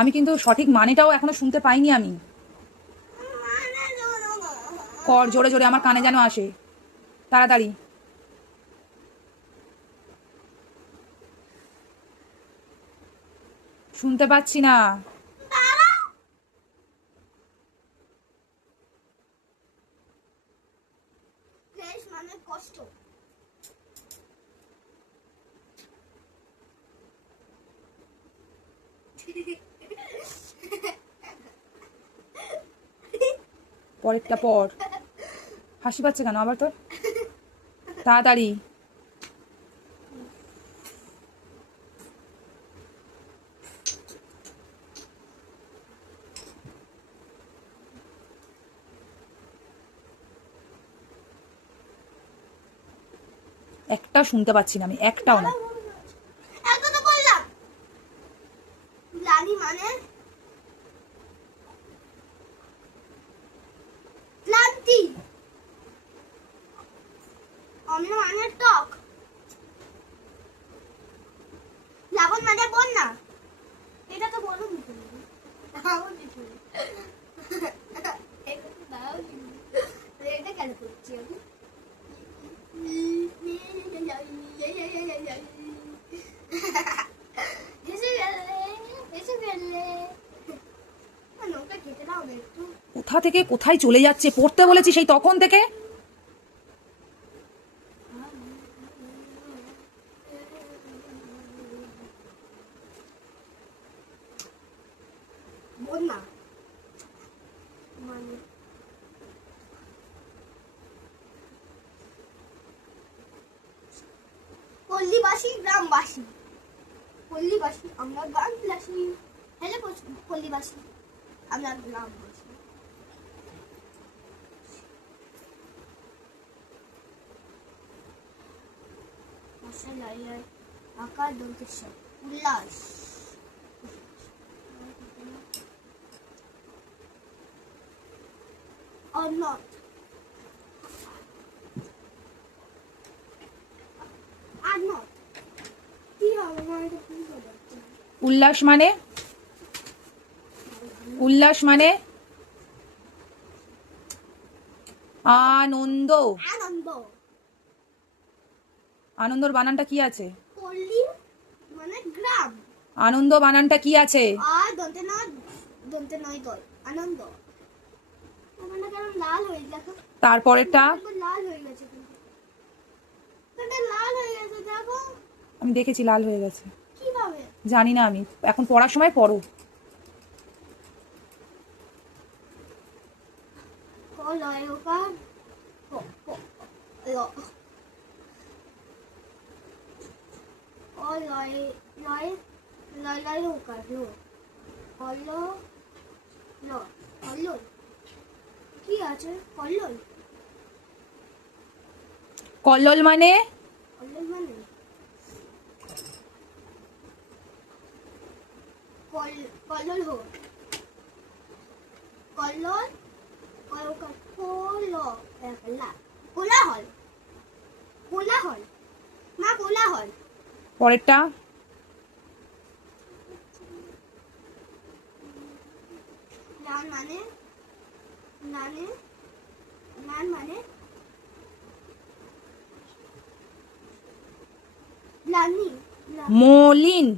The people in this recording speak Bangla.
আমি কিন্তু সঠিক মানেটাও এখনো শুনতে পাইনি আমি। কর জোরে জোরে, আমার কানে যেন আসে, তাড়াতাড়ি। শুনতে পাচ্ছি না। কষ্ট। পরেরটা পর। হাসি পাচ্ছে কেন আবার তোর? তাড়াতাড়ি। একটাও শুনতে পাচ্ছি না আমি, একটাও না। গ্লানি মানে ক্লান্তি। অম্ল মানে টক। লবণ মানে বন্যা। এটা তো বলো দিতে এটা কেন করছি আমি? কোথা থেকে কোথায় চলে যাচ্ছে, পড়তে বলেছি সেই তখন থেকে। বন্যা মানে পল্লীবাসী গ্রামবাসী। পল্লীবাসী আমরা গ্রামবাসী। হ্যালো পল্লীবাসী আমরা গ্রামবাসী। আকার দন্তেশ্বর উল্লাস। অন্যত আনত কি হবে মানে কি হবে? উল্লাস মানে, উল্লাস মানে আনন্দ। আনন্দ। আনন্দর বানানটা কি আছে? পল্লী মানে গ্রাম। আনন্দ বানানটা কি আছে? আর দন্তে নয় দল আনন্দ। মানে কেমন লাল হয়ে দেখো। তারপরেরটা লাল হয়ে গেছে কিন্তু। এটা লাল হয়ে গেছে দেখো। আমি দেখেছি লাল হয়ে গেছে। কিভাবে জানি না আমি, এখন পড়ার সময় পড়ো। লয়কার লয় লয় লয় লয় উকার লো কল্ল ল কল্ল কি আছে কল্লোল? কল্লোল মানে কল্লোল মানে কল্লোল হো কল্লোল কলকার কোল লা কোলাহল। কোলাহল মা কোলাহল। পরেরটা লান মানে লানে লান মানে লানি মলিন।